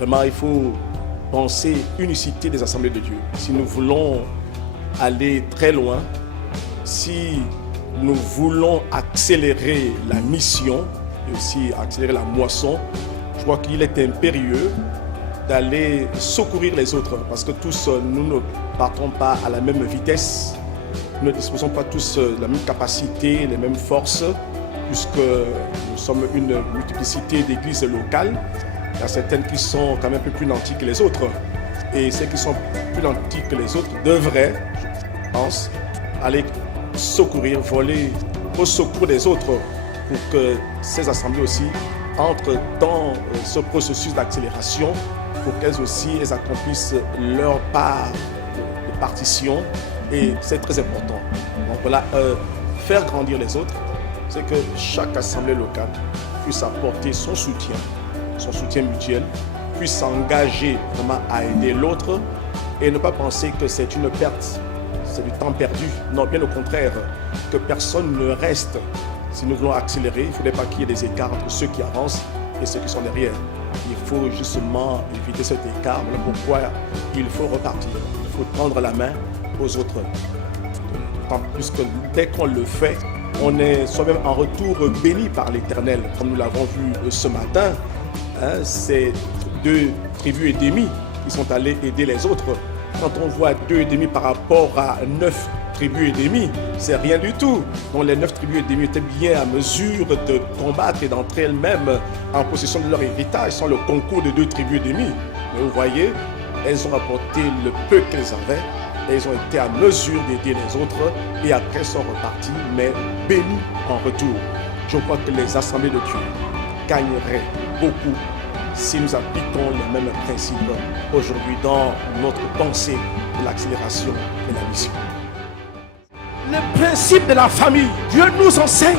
Vraiment, il faut penser unicité des assemblées de Dieu. Si nous voulons aller très loin, si nous voulons accélérer la mission et aussi accélérer la moisson, je crois qu'il est impérieux d'aller secourir les autres, parce que tous nous ne partons pas à la même vitesse, nous ne disposons pas tous de la même capacité, les mêmes forces, puisque nous sommes une multiplicité d'églises locales. Il y a certaines qui sont quand même un peu plus nantis que les autres, et celles qui sont plus nantis que les autres devraient, je pense, aller secourir, voler au secours des autres, pour que ces assemblées aussi entrent dans ce processus d'accélération, pour qu'elles aussi elles accomplissent leur part de partition, et c'est très important. Donc voilà, faire grandir les autres, c'est que chaque assemblée locale puisse apporter son soutien mutuel, puisse s'engager vraiment à aider l'autre et ne pas penser que c'est une perte, c'est du temps perdu. Non, bien au contraire, que personne ne reste. Si nous voulons accélérer, il ne faudrait pas qu'il y ait des écarts entre ceux qui avancent et ceux qui sont derrière. Il faut justement éviter cet écart. Voilà pourquoi il faut repartir. Il faut tendre la main aux autres. Tant plus que dès qu'on le fait, on est soi-même en retour béni par l'Éternel. Comme nous l'avons vu ce matin, c'est 2 tribus et demie qui sont allés aider les autres. Quand on voit 2 et demi par rapport à 9 tribus et demie, c'est rien du tout. Donc les 9 tribus et demie étaient bien à mesure de combattre et d'entrer elles-mêmes en possession de leur héritage sans le concours de 2 tribus et demie. Mais vous voyez, elles ont apporté le peu qu'elles avaient et elles ont été à mesure d'aider les autres et après sont reparties, mais bénies en retour. Je crois que les assemblées de Dieu gagneraient beaucoup si nous appliquons les mêmes principes aujourd'hui dans notre pensée de l'accélération de la mission. Le principe de la famille, Dieu nous enseigne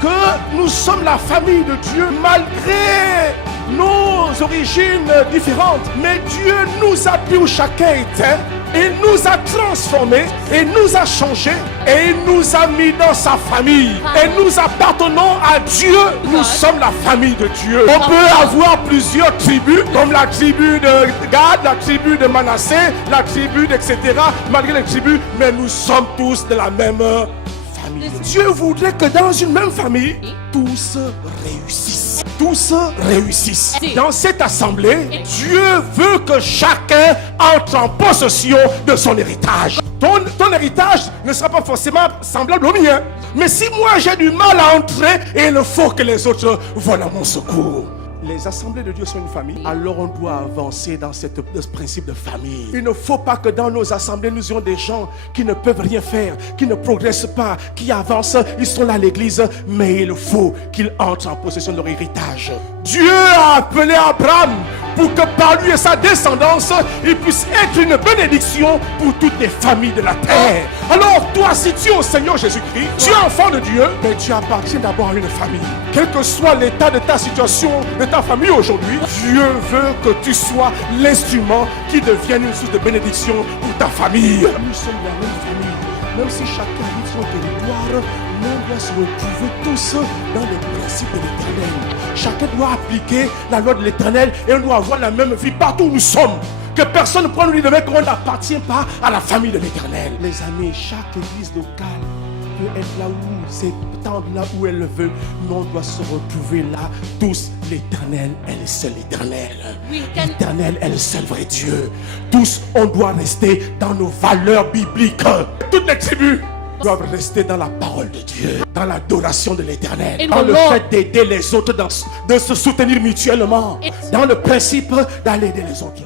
que nous sommes la famille de Dieu malgré nos origines différentes. Mais Dieu nous a pris où chacun était, il nous a transformés, il nous a changés et il nous a mis dans sa famille. Et nous appartenons à Dieu. Nous sommes la famille de Dieu. On peut avoir plusieurs tribus, comme la tribu de Gad, la tribu de Manassé, la tribu etc. Malgré les tribus, mais nous sommes tous de la même famille. Dieu voudrait que dans une même famille, tous réussissent. Tous réussissent. Dans cette assemblée, Dieu veut que chacun entre en possession de son héritage. Ton héritage ne sera pas forcément semblable au mien. Mais si moi j'ai du mal à entrer, il faut que les autres volent à mon secours. Les assemblées de Dieu sont une famille, alors on doit avancer dans ce principe de famille. Il ne faut pas que dans nos assemblées, nous ayons des gens qui ne peuvent rien faire, qui ne progressent pas, qui avancent, ils sont là à l'église, mais il faut qu'ils entrent en possession de leur héritage. Dieu a appelé Abraham pour que par lui et sa descendance, il puisse être une bénédiction pour toutes les familles de la terre. Alors toi, si tu es au Seigneur Jésus-Christ, tu es enfant de Dieu, mais tu appartiens d'abord à une famille. Quel que soit l'état de ta situation, de ta famille aujourd'hui, Dieu veut que tu sois l'instrument qui devienne une source de bénédiction pour ta famille. Nous sommes la même famille. Même si chacun vit son territoire, on doit se retrouver tous dans les principes de l'Éternel. Chacun doit appliquer la loi de l'Éternel et on doit avoir la même vie partout où nous sommes. Que personne ne prenne l'idée qu'on n'appartient pas à la famille de l'Éternel. Les amis, chaque église locale peut être là où c'est tendre là où elle le veut, mais on doit se retrouver là tous. L'Éternel est le seul Éternel. L'Éternel est le seul vrai Dieu. Tous, on doit rester dans nos valeurs bibliques. Toutes les tribus doivent rester dans la parole de Dieu, dans l'adoration de l'Éternel, dans le fait d'aider les autres, de se soutenir mutuellement, dans le principe d'aller aider les autres.